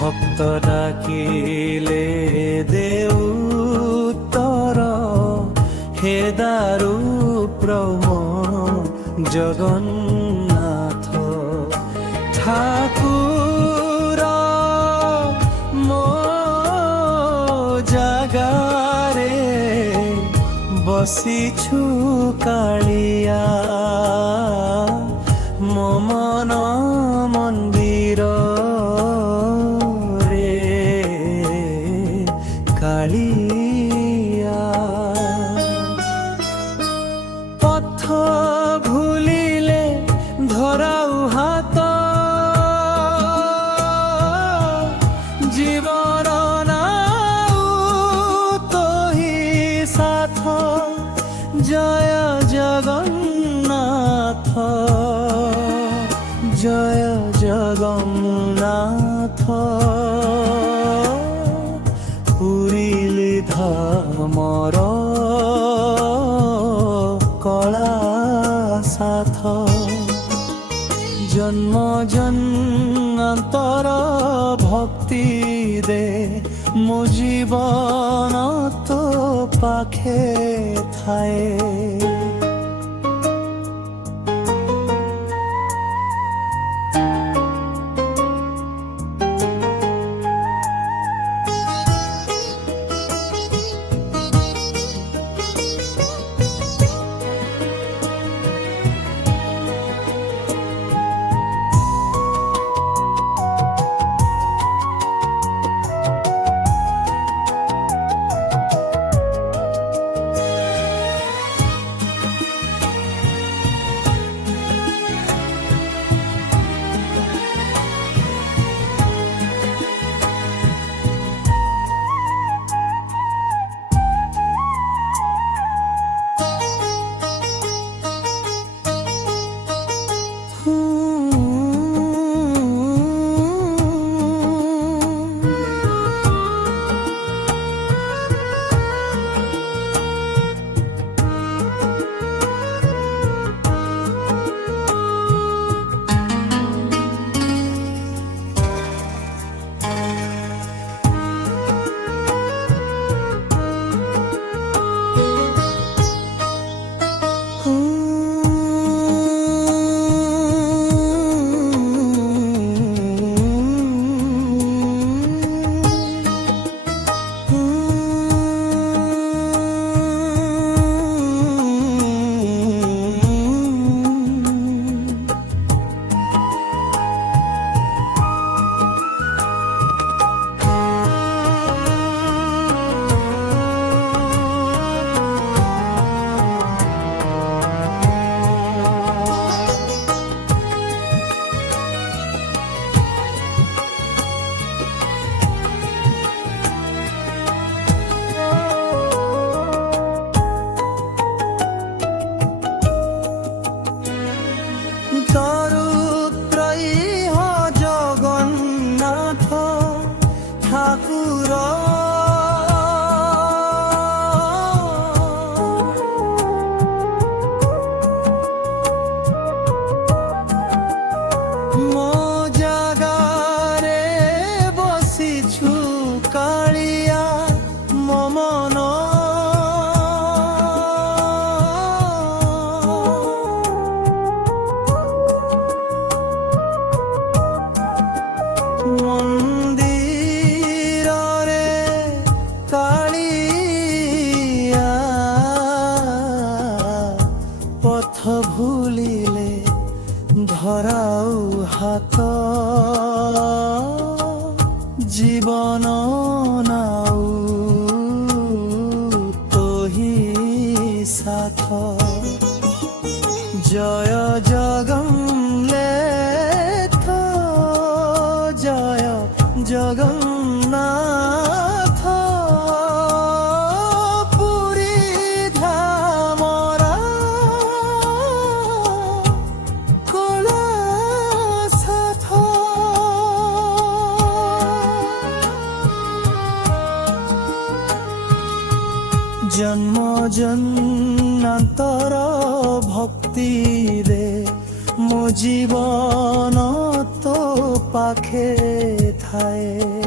ভক্ত ডাকিলে দেউ উত্তর, হে দারু প্রম জগন্নাথ। ঠাকুর মো জাগারে বসিছু কাଳିয়া, মো মন মন্দির রে কালিয়া। পথ ভুলিলে ধরাও হাত, জীবন নাও তোহি সাথ। জয় জগন্নাথ, জয় জগন্নাথ। পুরিলি ধামর কলা সাথ। জন্ম জন্মান্তর ভক্তি দে, মো জীবন তো পাখে থায়ে। দরুত্রয়ী জগন্নাথ ঠাকুর, মো জাগারে বসিছু কালিয়া, মো মন মন্দিরে কালিয়া। পথ ভুলিলে ধরাও হাত, জীবন নাও তোহি সাথ। জয় জগন্নাথ, জয় জগন্নাথ। পুরী ধামরা কলা সাথ। জন্ম জন্মান্তর ভক্তি রে, মো জীবন তো পাখে হায়